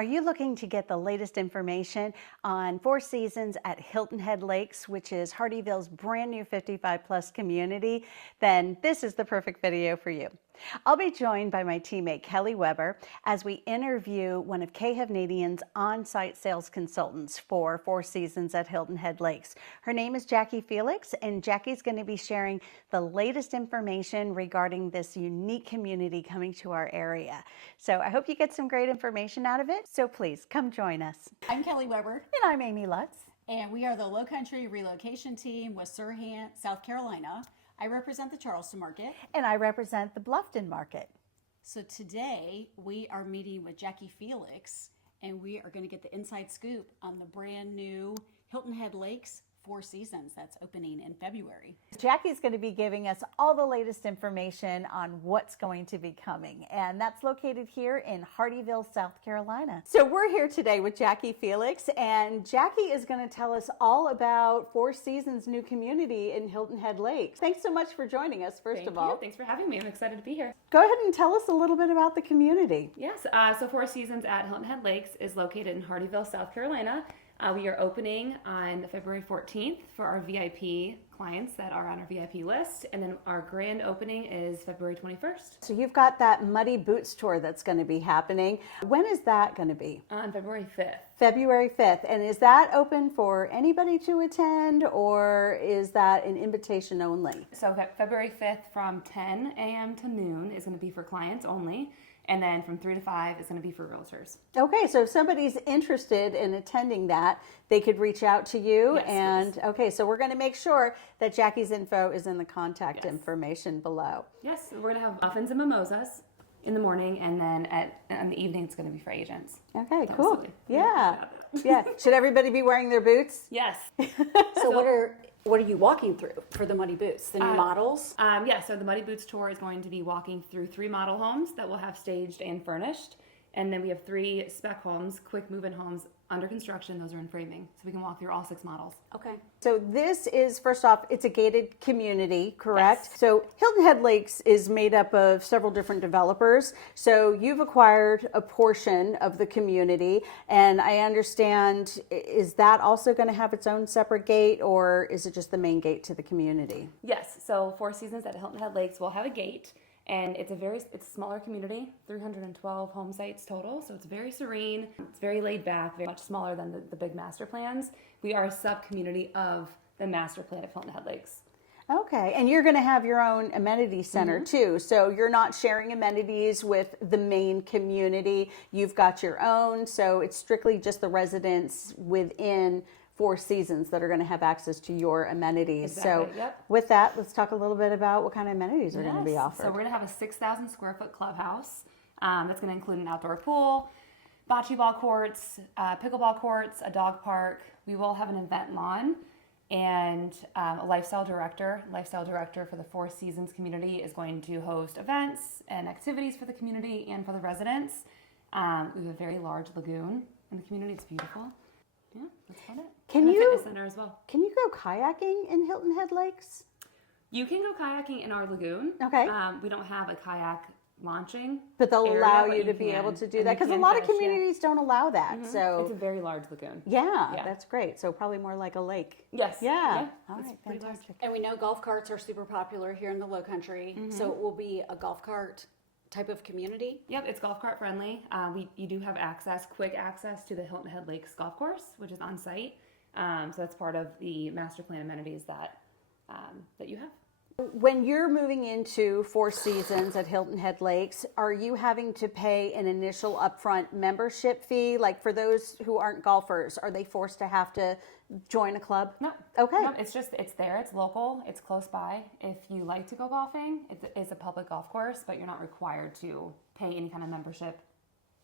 Are you looking to get the latest information on Four Seasons at Hilton Head Lakes, which is Hardeeville's brand new 55 plus community? Then this is the perfect video for you. I'll be joined by my teammate Kelly Weber as we interview one of Hovnanian's on-site sales consultants for Four Seasons at Hilton Head Lakes. Her name is Jackie Felix, and Jackie's going to be sharing the latest information regarding this unique community coming to our area. So I hope you get some great information out of it. So please come join us. I'm Kelly Weber. And I'm Amy Lutz. And we are the Low Country Relocation Team with Sirhan, South Carolina. I represent the Charleston market. And I represent the Bluffton market. So today we are meeting with Jackie Felix, and we are going to get the inside scoop on the brand new Hilton Head Lakes Four Seasons that's opening in February. Jackie's going to be giving us all the latest information on what's going to be coming, and that's located here in Hardeeville, South Carolina. So we're here today with Jackie Felix, and Jackie is going to tell us all about Four Seasons' new community in Hilton Head Lakes. Thanks so much for joining us, first of all. Thanks for having me. I'm excited to be here. Go ahead and tell us a little bit about the community. Yes, so Four Seasons at Hilton Head Lakes is located in Hardeeville, South Carolina. We are opening on February 14th for our VIP clients that are on our VIP list, and then our grand opening is February 21st. So you've got that Muddy Boots tour that's going to be happening. When is that going to be? On February 5th. February 5th. And is that open for anybody to attend, or is that an invitation only? So February 5th from 10 a.m. to noon is going to be for clients only. And then from 3 to 5 is going to be for realtors. Okay, so if somebody's interested in attending that, they could reach out to you. Yes, and please. Okay, so we're going to make sure that Jackie's info is in the contact information below. Yes, we're going to have muffins and mimosas in the morning, and then in the evening it's going to be for agents. Okay, cool. Absolutely. Yeah. Yeah. Should everybody be wearing their boots? Yes. So what are you walking through for the Muddy Boots? The new models? Yeah, so the Muddy Boots tour is going to be walking through 3 model homes that we'll have staged and furnished. And then we have 3 spec homes, quick move-in homes under construction. Those are in framing. So we can walk through all 6 models. Okay. So this is, first off, it's a gated community, correct? Yes. So Hilton Head Lakes is made up of several different developers. So you've acquired a portion of the community, and I understand, is that also going to have its own separate gate, or is it just the main gate to the community? Yes, so Four Seasons at Hilton Head Lakes will have a gate. And it's a smaller community, 312 home sites total. So it's very serene, it's very laid back, very much smaller than the big master plans. We are a sub-community of the master plan of Hilton Head Lakes. Okay, and you're going to have your own amenity center too. So you're not sharing amenities with the main community. You've got your own. So it's strictly just the residents within Four Seasons that are going to have access to your amenities. Exactly, So yep. with that, let's talk a little bit about what kind of amenities are going to be offered. So we're going to have a 6,000 square foot clubhouse. That's going to include an outdoor pool, bocce ball courts, pickleball courts, a dog park. We will have an event lawn, and a lifestyle director. Lifestyle director for the Four Seasons community is going to host events and activities for the community and for the residents. We have a very large lagoon in the community. It's beautiful. Yeah, that's about it. Can and a you fitness center as well? Can you go kayaking in Hilton Head Lakes? You can go kayaking in our lagoon. Okay. We don't have a kayak launching, But they'll area, allow but you to be able to do and that, you because a can lot of fish, yeah. communities don't allow that. It's So a very large lagoon. yeah, Yeah. that's great. So probably more like a lake. Yes. Yeah. All it's right, pretty large. fantastic. And we know golf carts are super popular here in the Low Country. So it will be a golf cart type of community. Yep, it's golf cart friendly. You do have quick access to the Hilton Head Lakes golf course, which is on site. So that's part of the master plan amenities that you have. When you're moving into Four Seasons at Hilton Head Lakes, are you having to pay an initial upfront membership fee? Like for those who aren't golfers, are they forced to have to join a club? No. Okay. No, it's there. It's local. It's close by. If you like to go golfing, it's a public golf course, but you're not required to pay any kind of membership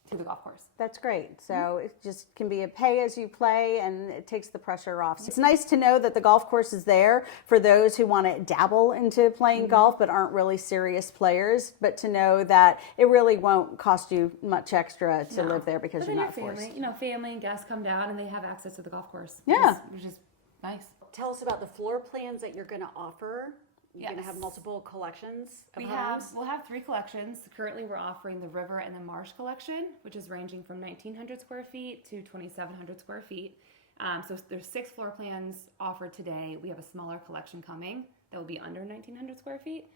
to the golf course. That's great. So it just can be a pay as you play, and it takes the pressure off. So it's nice to know that the golf course is there for those who want to dabble into playing golf but aren't really serious players, but to know that it really won't cost you much extra to live there because But you're then not your forced. family, family and guests come down and they have access to the golf course. Yeah. Which is nice. Tell us about the floor plans that you're going to offer You're going to have Yes. multiple collections of homes? We'll have 3 collections. Currently, we're offering the River and the Marsh collection, which is ranging from 1,900 square feet to 2,700 square feet. So there's 6 floor plans offered today. We have a smaller collection coming that will be under 1,900 square feet.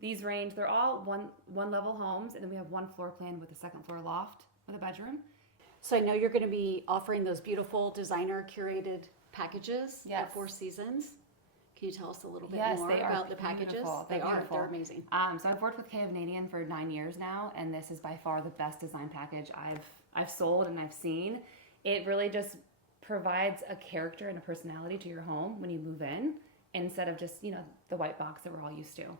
These range, they're all one level homes, and then we have 1 floor plan with a 2nd floor loft with a bedroom. So I know you're going to be offering those beautiful designer curated packages Yes. at Four Seasons. Can you tell us a little bit Yes, more they are about the packages? beautiful. They They're are. beautiful. They're amazing. So I've worked with Hovnanian for 9 years now, and this is by far the best design package I've sold and I've seen. It really just provides a character and a personality to your home when you move in, instead of just, the white box that we're all used to.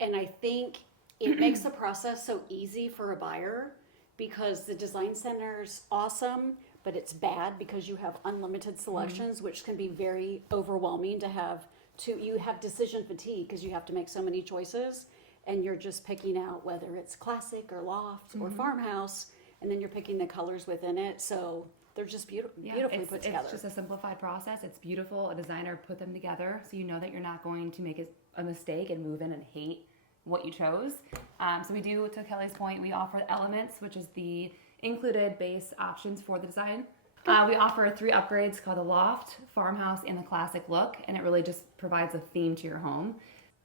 And I think it makes the process so easy for a buyer because the design center's awesome, but it's bad because you have unlimited selections, which can be very overwhelming to have. You have decision fatigue because you have to make so many choices, and you're just picking out whether it's classic or loft or farmhouse, and then you're picking the colors within it. So they're just beautifully put together. It's just a simplified process. It's beautiful. A designer put them together, so you know that you're not going to make a mistake and move in and hate what you chose. So we do, to Kelly's point, we offer elements, which is the included base options for the design. We offer 3 upgrades called the loft, farmhouse, and the classic look, and it really just provides a theme to your home.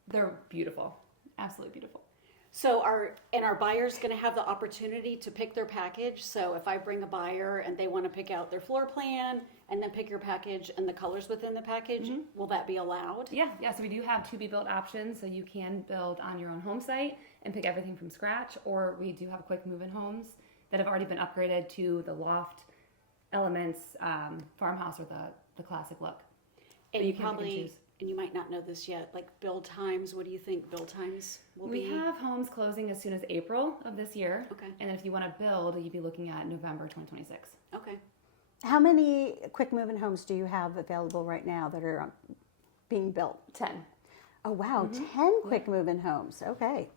They're beautiful, absolutely beautiful. So our buyer's going to have the opportunity to pick their package. So if I bring a buyer and they want to pick out their floor plan and then pick your package and the colors within the package, will that be allowed? Yeah. So we do have to-be-built options, so you can build on your own home site and pick everything from scratch, or we do have quick move-in homes that have already been upgraded to the loft, elements, farmhouse, or the classic look. And But you can pick and probably, choose. and you might not know this yet, like build times, what do you think build times will We be? have homes closing as soon as April of this year. Okay. And if you want to build, you'd be looking at November 2026. Okay. How many quick move-in homes do you have available right now that are being built? 10. Oh, wow, 10 quick move-in homes. Okay.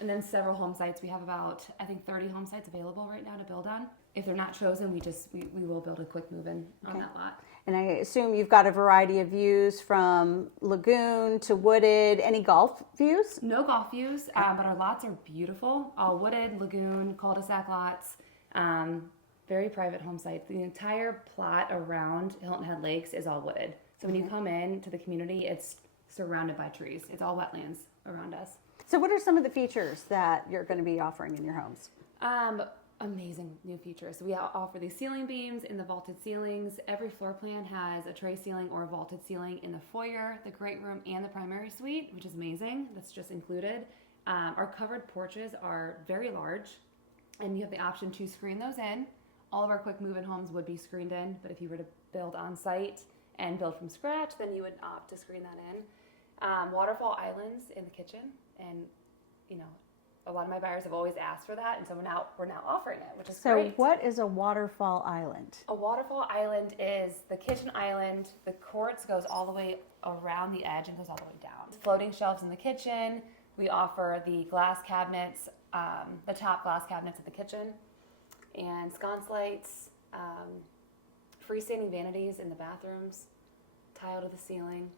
And then several home sites. We have about, I think, 30 home sites available right now to build on. If they're not chosen, we will build a quick move-in on that lot. And I assume you've got a variety of views from lagoon to wooded. Any golf views? No golf views, but our lots are beautiful. All wooded, lagoon, cul-de-sac lots, very private home sites. The entire plot around Hilton Head Lakes is all wooded. So when you come in to the community, it's surrounded by trees. It's all wetlands around us. So what are some of the features that you're going to be offering in your homes? Amazing new features. So we offer these ceiling beams in the vaulted ceilings. Every floor plan has a tray ceiling or a vaulted ceiling in the foyer, the great room, and the primary suite, which is amazing. That's just included. Our covered porches are very large, and you have the option to screen those in. All of our quick move-in homes would be screened in, but if you were to build on site and build from scratch, then you would opt to screen that in. Waterfall islands in the kitchen, and a lot of my buyers have always asked for that, and so we're now offering it, which is great. So what is a waterfall island? A waterfall island is the kitchen island. The quartz goes all the way around the edge and goes all the way down. Floating shelves in the kitchen. We offer the glass cabinets, the top glass cabinets in the kitchen, and sconce lights, freestanding vanities in the bathrooms, tile to the ceiling.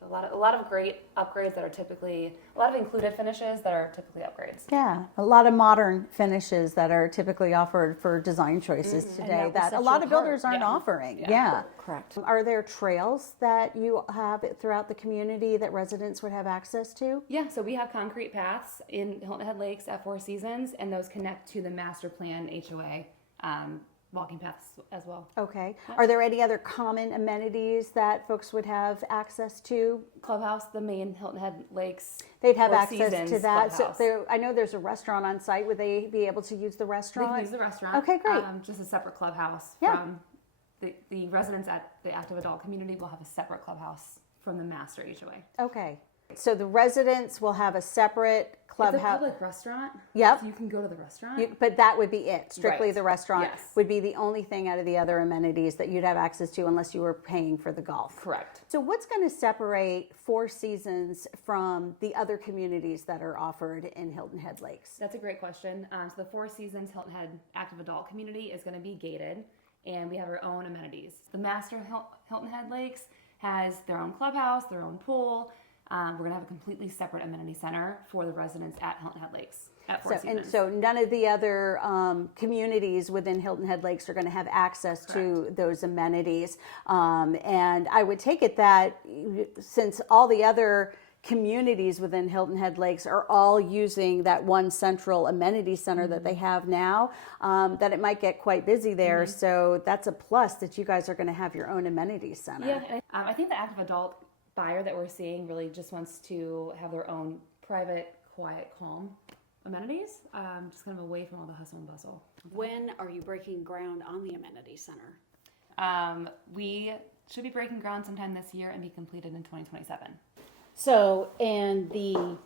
So a lot of great upgrades that are typically, a lot of included finishes that are typically upgrades. Yeah, a lot of modern finishes that are typically offered for design choices today that a lot of builders aren't offering. Yeah. Correct. Are there trails that you have throughout the community that residents would have access to? Yeah, so we have concrete paths in Hilton Head Lakes at Four Seasons, and those connect to the master plan HOA walking paths as well. Okay. Are there any other common amenities that folks would have access to? Clubhouse, the main Hilton Head Lakes. They'd have Four access to Seasons that. So clubhouse. I know there's a restaurant on site. Would they be able to use the They restaurant? can use the restaurant. Okay, great. Just a separate clubhouse Yeah. from the residents at the active adult community will have a separate clubhouse from the master HOA. Okay. So the residents will have a separate It's a clubhouse. public restaurant. Yep. So you can go to the restaurant. But that would be it. Strictly Right. the restaurant Yes. would be the only thing out of the other amenities that you'd have access to unless you were paying for the golf. Correct. So what's going to separate Four Seasons from the other communities that are offered in Hilton Head Lakes? That's a great question. So the Four Seasons Hilton Head active adult community is going to be gated, and we have our own amenities. The master Hilton Head Lakes has their own clubhouse, their own pool. We're going to have a completely separate amenity center for the residents at Hilton Head Lakes at Four Seasons. And so none of the other communities within Hilton Head Lakes are going to have access to those amenities. And I would take it that since all the other communities within Hilton Head Lakes are all using that one central amenity center that they have now, that it might get quite busy there. So that's a plus that you guys are going to have your own amenity center. Yeah, and I think the active adult buyer that we're seeing really just wants to have their own private, quiet, calm amenities, just kind of away from all the hustle and bustle. When are you breaking ground on the amenity center? We should be breaking ground sometime this year and be completed in 2027. So, in the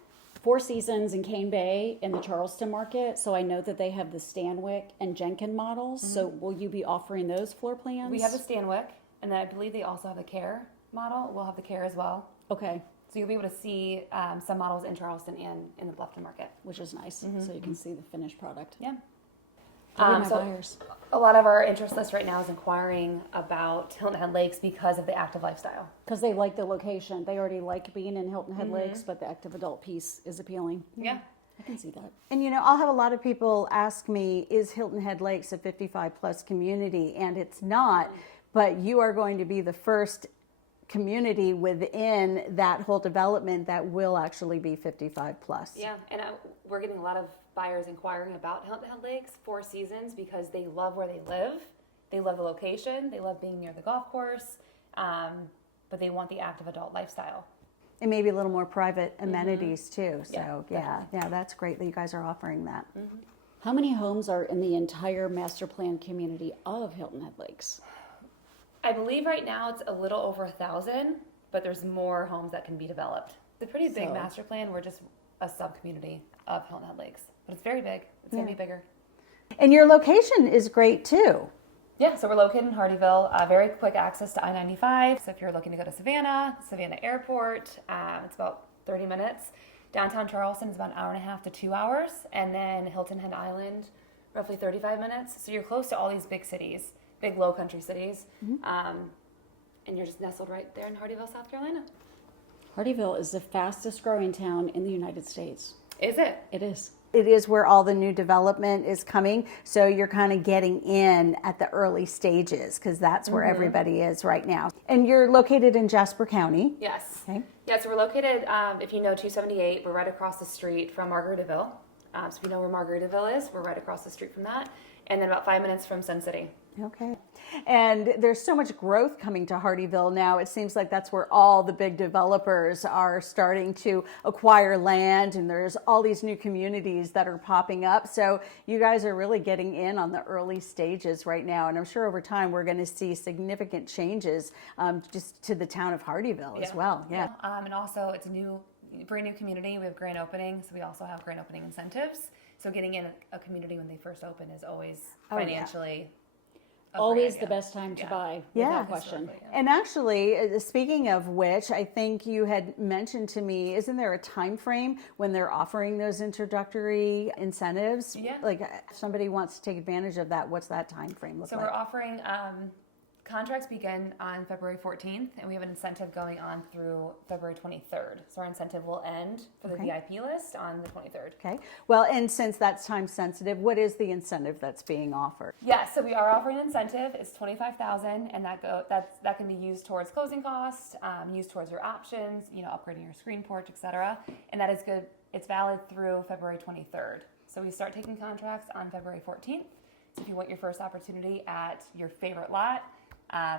Four Seasons in Cane Bay and the Charleston market, so I know that they have the Stanwyck and Jenkin models. So, will you be offering those floor plans? We have the Stanwyck, and then I believe they also have the Care model. We'll have the Care as well. Okay, So you'll be able to see some models in Charleston and in the Bluffton market. which is nice. So you can see the finished product. Yeah. My So buyers. a lot of our interest list right now is inquiring about Hilton Head Lakes because of the active lifestyle. Because they like the location. They already like being in Hilton Head Lakes, but the active adult piece is appealing. Yeah. I can see that. And I'll have a lot of people ask me, is Hilton Head Lakes a 55 plus community? And it's not, but you are going to be the first community within that whole development that will actually be 55 plus. Yeah, and we're getting a lot of buyers inquiring about Hilton Head Lakes, Four Seasons, because they love where they live. They love the location. They love being near the golf course, but they want the active adult lifestyle. And maybe a little more private amenities too. So yeah, that's great that you guys are offering that. How many homes are in the entire master plan community of Hilton Head Lakes? I believe right now it's a little over 1,000, but there's more homes that can be developed. It's a pretty big So- master plan. We're just a sub-community of Hilton Head Lakes, but it's very big. It's going to be bigger. And your location is great too. Yeah, so we're located in Hardeeville, very quick access to I-95. So if you're looking to go to Savannah Airport, it's about 30 minutes. Downtown Charleston is about an hour and a half to 2 hours. And then Hilton Head Island, roughly 35 minutes. So you're close to all these big cities, big low country cities. And you're just nestled right there in Hardeeville, South Carolina. Hardeeville is the fastest growing town in the United States. Is it? It is. It is where all the new development is coming. So you're kind of getting in at the early stages because that's where everybody is right now. And you're located in Jasper County. Yes. Okay. Yeah, so we're located, if you know 278, we're right across the street from Margaritaville. So if you know where Margaritaville is, we're right across the street from that. And then about 5 minutes from Sun City. Okay. And there's so much growth coming to Hardeeville now. It seems like that's where all the big developers are starting to acquire land, and there's all these new communities that are popping up. So you guys are really getting in on the early stages right now. And I'm sure over time we're going to see significant changes just to the town of Hardeeville as well. Yeah. And also it's a brand new community. We have grand openings. So we also have grand opening incentives. So getting in a community when they first open is always financially Always the best time to buy, without question. And actually, speaking of which, I think you had mentioned to me, isn't there a time frame when they're offering those introductory incentives? Yeah. Like if somebody wants to take advantage of that, what's that time frame look So like? we're offering, contracts begin on February 14th, and we have an incentive going on through February 23rd. So our incentive will end for the VIP list on the 23rd. Okay. Well, and since that's time sensitive, what is the incentive that's being offered? Yeah, so we are offering an incentive. It's $25,000, and that can be used towards closing costs, used towards your options, upgrading your screen porch, etc. And that is good. It's valid through February 23rd. So we start taking contracts on February 14th. So if you want your first opportunity at your favorite lot,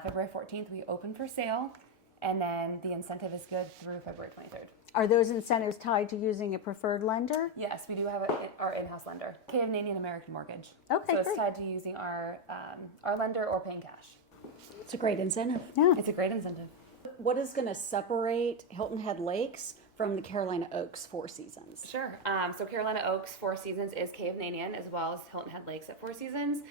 February 14th we open for sale, and then the incentive is good through February 23rd. Are those incentives tied to using a preferred lender? Yes, we do have our in-house lender, Hovnanian American Mortgage. Okay, so it's great. tied to using our lender or paying cash. It's a great incentive. Yeah. It's a great incentive. What is going to separate Hilton Head Lakes from the Carolina Oaks Four Seasons? Sure. So Carolina Oaks Four Seasons is Hovnanian, as well as Hilton Head Lakes at Four Seasons.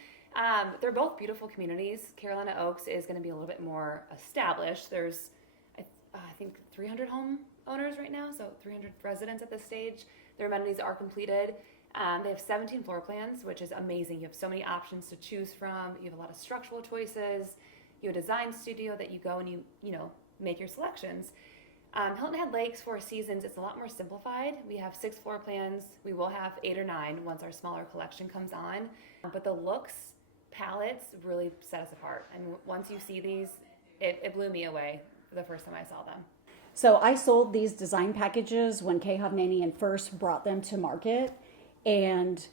They're both beautiful communities. Carolina Oaks is going to be a little bit more established. There's, I think, 300 home owners right now, so 300 residents at this stage. Their amenities are completed. They have 17 floor plans, which is amazing. You have so many options to choose from. You have a lot of structural choices. You have a design studio that you go and you make your selections. Hilton Head Lakes Four Seasons, it's a lot more simplified. We have 6 floor plans. We will have 8 or 9 once our smaller collection comes on. But the looks, palettes really set us apart. And once you see these, it blew me away the first time I saw them. So I sold these design packages when Hovnanian first brought them to market, and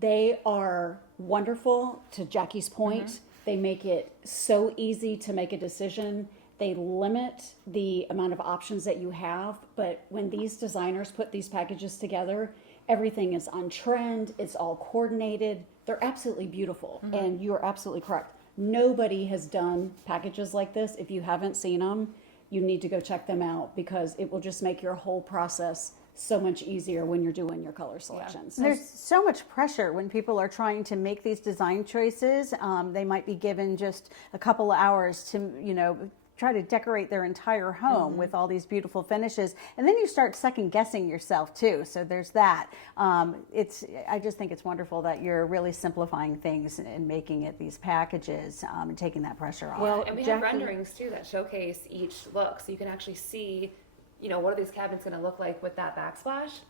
they are wonderful. To Jackie's point, they make it so easy to make a decision. They limit the amount of options that you have, but when these designers put these packages together, everything is on trend, it's all coordinated. They're absolutely beautiful, and you're absolutely correct. Nobody has done packages like this. If you haven't seen them, you need to go check them out, because it will just make your whole process so much easier when you're doing your color selections. There's so much pressure when people are trying to make these design choices. They might be given just a couple of hours to, try to decorate their entire home with all these beautiful finishes, and then you start second guessing yourself too. So there's that. I just think it's wonderful that you're really simplifying things and making it these packages and taking that pressure off. Well, and we have renderings too that showcase each look, so you can actually see, what are these cabinets going to look like with that backsplash,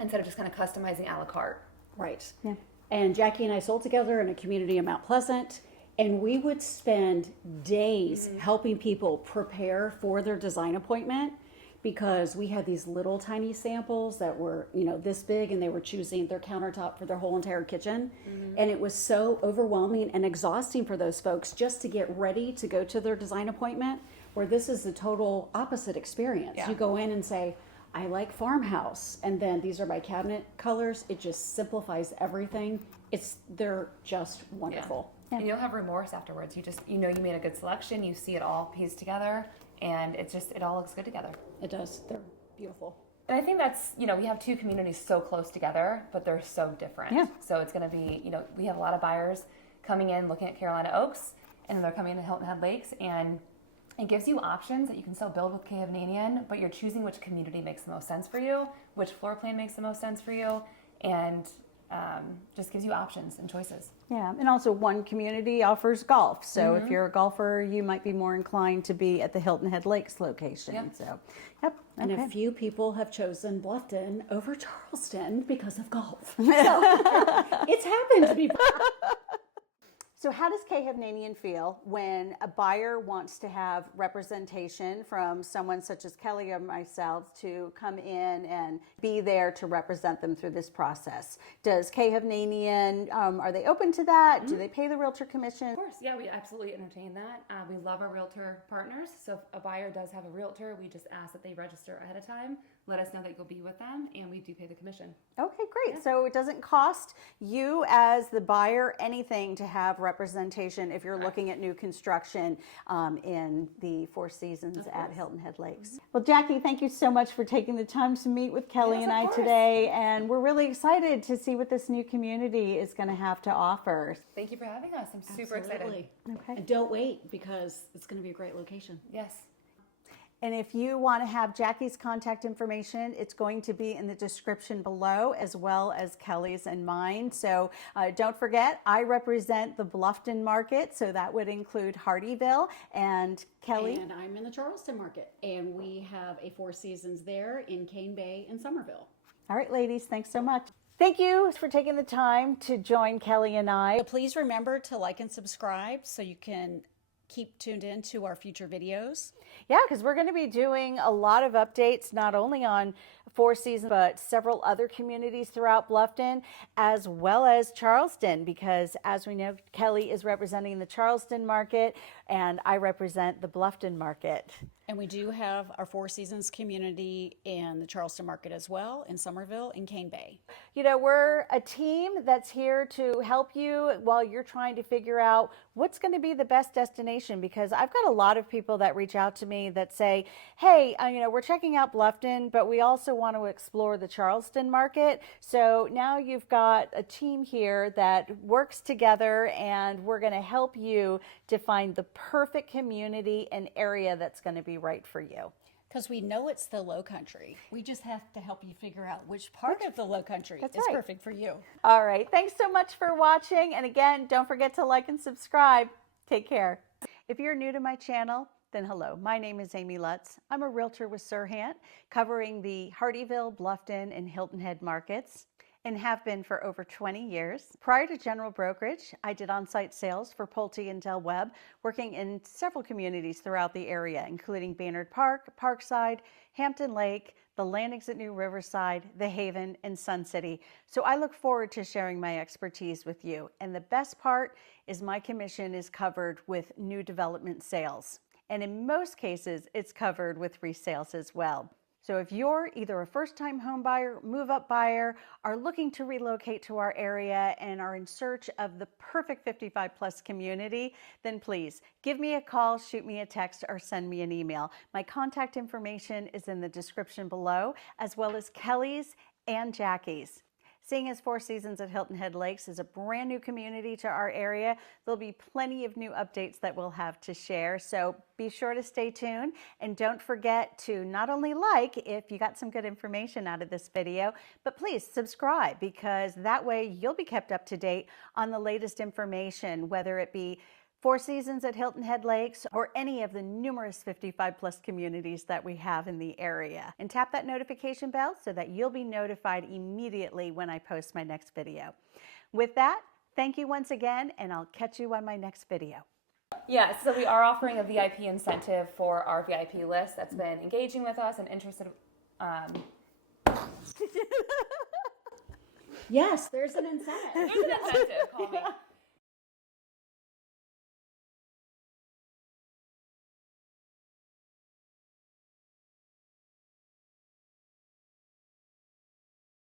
instead of just kind of customizing a la carte. Right. Yeah. And Jackie and I sold together in a community in Mount Pleasant, and we would spend days helping people prepare for their design appointment, because we had these little tiny samples that were, this big, and they were choosing their countertop for their whole entire kitchen. And it was so overwhelming and exhausting for those folks just to get ready to go to their design appointment, where this is the total opposite experience. Yeah. You go in and say, I like farmhouse, and then these are my cabinet colors. It just simplifies everything. They're just wonderful. Yeah. And you'll have remorse afterwards. You know you made a good selection. You see it all pieced together, and it all looks good together. It does. They're beautiful. And I think that's, we have 2 communities so close together, but they're so different. Yeah. So it's going to be, we have a lot of buyers coming in looking at Carolina Oaks, and then they're coming into Hilton Head Lakes, and it gives you options that you can still build with Hovnanian, but you're choosing which community makes the most sense for you, which floor plan makes the most sense for you, and just gives you options and choices. Yeah, and also one community offers golf. So if you're a golfer, you might be more inclined to be at the Hilton Head Lakes location. Yep. So, yep. And okay. a few people have chosen Bluffton over Charleston because of golf. So it's happened before. So how does Hovnanian feel when a buyer wants to have representation from someone such as Kelly or myself to come in and be there to represent them through this process? Does Hovnanian, are they open to that? Do they pay the realtor commission? Of course, yeah, we absolutely entertain that. We love our realtor partners. So if a buyer does have a realtor, we just ask that they register ahead of time, let us know that you'll be with them, and we do pay the commission. Okay, great. Yeah. So it doesn't cost you as the buyer anything to have representation if you're looking at new construction in the Four Seasons at Hilton Head Lakes. Well, Jackie, thank you so much for taking the time to meet with Kelly and I today. And we're really excited to see what this new community is going to have to offer. Thank you for having us. I'm super excited. Okay. Okay. And don't wait, because it's going to be a great location. Yes. And if you want to have Jackie's contact information, it's going to be in the description below, as well as Kelly's and mine. So don't forget, I represent the Bluffton market, so that would include Hardeeville, and Kelly. And I'm in the Charleston market, and we have a Four Seasons there in Cane Bay and Somerville. All right, ladies, thanks so much. Thank you for taking the time to join Kelly and I. So please remember to like and subscribe so you can keep tuned in to our future videos. Yeah, because we're going to be doing a lot of updates, not only on Four Seasons, but several other communities throughout Bluffton, as well as Charleston, because as we know, Kelly is representing the Charleston market, and I represent the Bluffton market. And we do have our Four Seasons community in the Charleston market as well, in Somerville and Cane Bay. You know, we're a team that's here to help you while you're trying to figure out what's going to be the best destination, because I've got a lot of people that reach out to me that say, hey, we're checking out Bluffton, but we also want to explore the Charleston market. So now you've got a team here that works together, and we're going to help you to find the perfect community and area that's going to be right for you. Because we know it's the low country. We just have to help you figure out which part of the low country is right. perfect for you. All right. Thanks so much for watching. And again, don't forget to like and subscribe. Take care. If you're new to my channel, Then hello, my name is Amy Lutz. I'm a realtor with Sirhant, covering the Hardeeville, Bluffton, and Hilton Head markets, and have been for over 20 years. Prior to general brokerage, I did on-site sales for Pulte and Del Webb, working in several communities throughout the area, including Baynard Park, Parkside, Hampton Lake, the Landings at New Riverside, The Haven, and Sun City. So I look forward to sharing my expertise with you. And the best part is my commission is covered with new development sales. And in most cases, it's covered with resales as well. So if you're either a first-time home buyer, move-up buyer, are looking to relocate to our area and are in search of the perfect 55-plus community, then please give me a call, shoot me a text, or send me an email. My contact information is in the description below, as well as Kelly's and Jackie's. Seeing as Four Seasons at Hilton Head Lakes is a brand new community to our area, there'll be plenty of new updates that we'll have to share. So be sure to stay tuned, and don't forget to not only like if you got some good information out of this video, but please subscribe, because that way you'll be kept up to date on the latest information, whether it be Four Seasons at Hilton Head Lakes or any of the numerous 55-plus communities that we have in the area. And tap that notification bell so that you'll be notified immediately when I post my next video. With that, thank you once again, and I'll catch you on my next video. Yeah, so we are offering a VIP incentive for our VIP list that's been engaging with us and interested. Yes, there's an incentive. There's an incentive, call me.